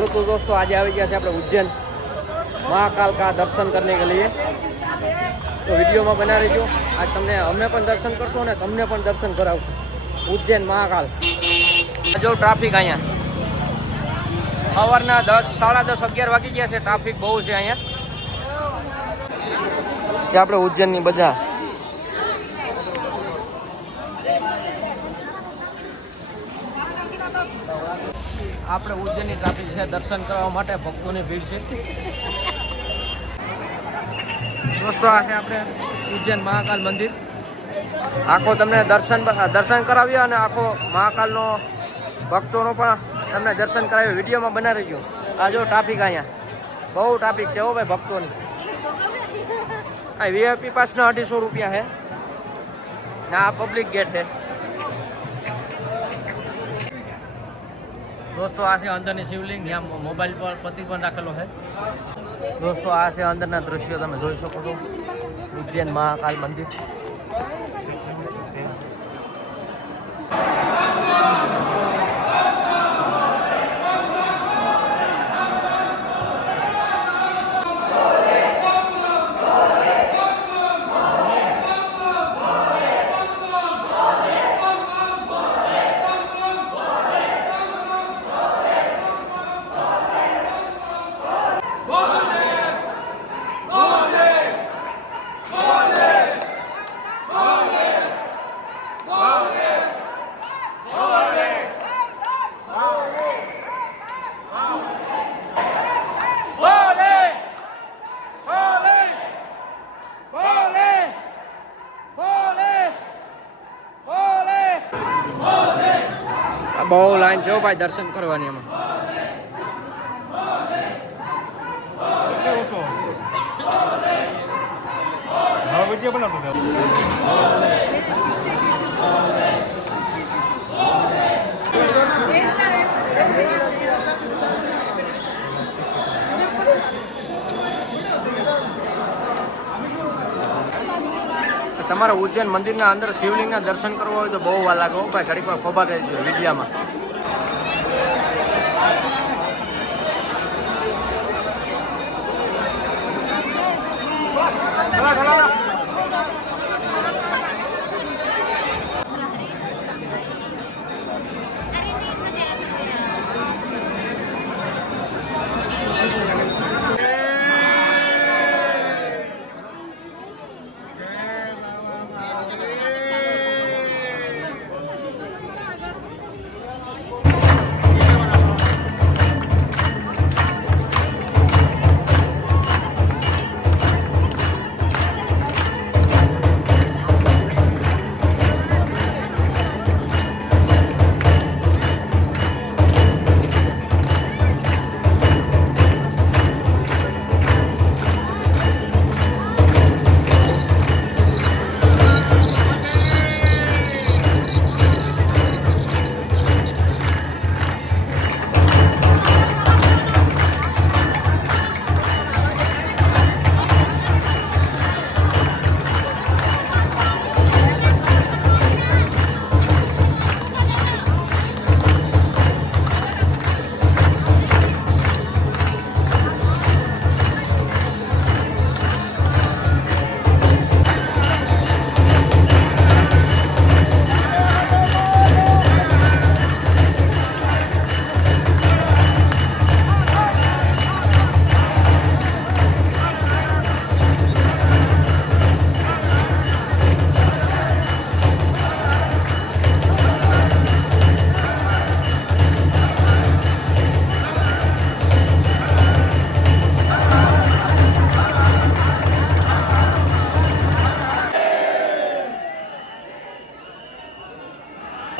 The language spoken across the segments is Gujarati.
हेलो तो दोस्तों, आज आ गया આપણે उज्जैन महाकाल का दर्शन करने के लिए। तो वीडियो में बना रही आज तमने अमे पण दर्शन करशो ने तमने पण दर्शन करावशो उज्जैन महाकाल। जो ट्राफिक अँ सवारना 10, 10:30, 11 वागी गया है। ट्राफिक बहुत है अँ आप उज्जैन की बजार। આપણે ઉજ્જૈનની ટ્રાફિક છે, દર્શન કરવા માટે ભક્તોની ભીડ છે। દોસ્તો આ છે આપણે ઉજ્જૈન મહાકાલ મંદિર। આખો તમને દર્શન કરાવ્યો અને આખો મહાકાલનો ભક્તોનો પણ તમને દર્શન કરાવ્યો। વિડીયોમાં બના રહીજો। આ જો ટ્રાફિક અહીંયા બહુ ટ્રાફિક છે હો ભાઈ ભક્તોની। આ વીઆઈપી પાસના 250 રૂપિયા છે ને આ પબ્લિક ગેટ છે। दोस्तों आ अंदर शिवलिंग, यहाँ मोबाइल पर प्रतिबंध रखेलो है। दोस्तों आ अंदर दृश्य तब जी सको उज्जैन महाकाल मंदिर। बहु लाइन है भाई दर्शन करवानी एम તમારે ઉજ્જૈન મંદિરના અંદર શિવલિંગના દર્શન કરવા હોય તો બહુ વાર લાગે હો ભાઈ। ઘડીક વાર ખોબા કરી દો વિડીયામાં।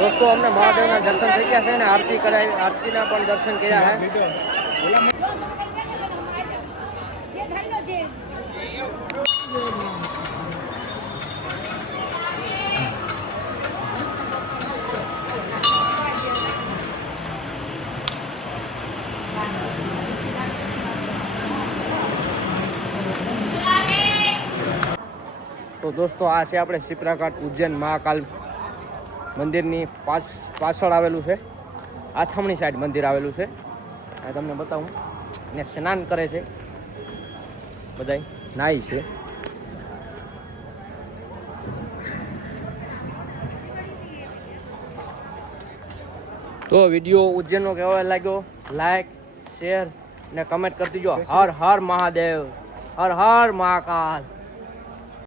दोस्तों हमने महादेवना दर्शन थी गया है ने आरती कराई, आरतीना पण दर्शन किया है। तो दोस्तों आ છે આપણે સિપ્રાઘાટ ઉજ્જૈન મહાકાલ મંદિરની પાછળ આવેલું છે। આથમણી સાઈડ મંદિર આવેલું છે। આ તમને બતાવું ને સ્નાન કરે છે બધાય નાય છે. તો વિડીયો ઉજ્જૈનનો કેવો લાગ્યો લાઈક શેર ને કમેન્ટ કરી દીજો. હર હર મહાદેવ, હર હર મહાકાલ.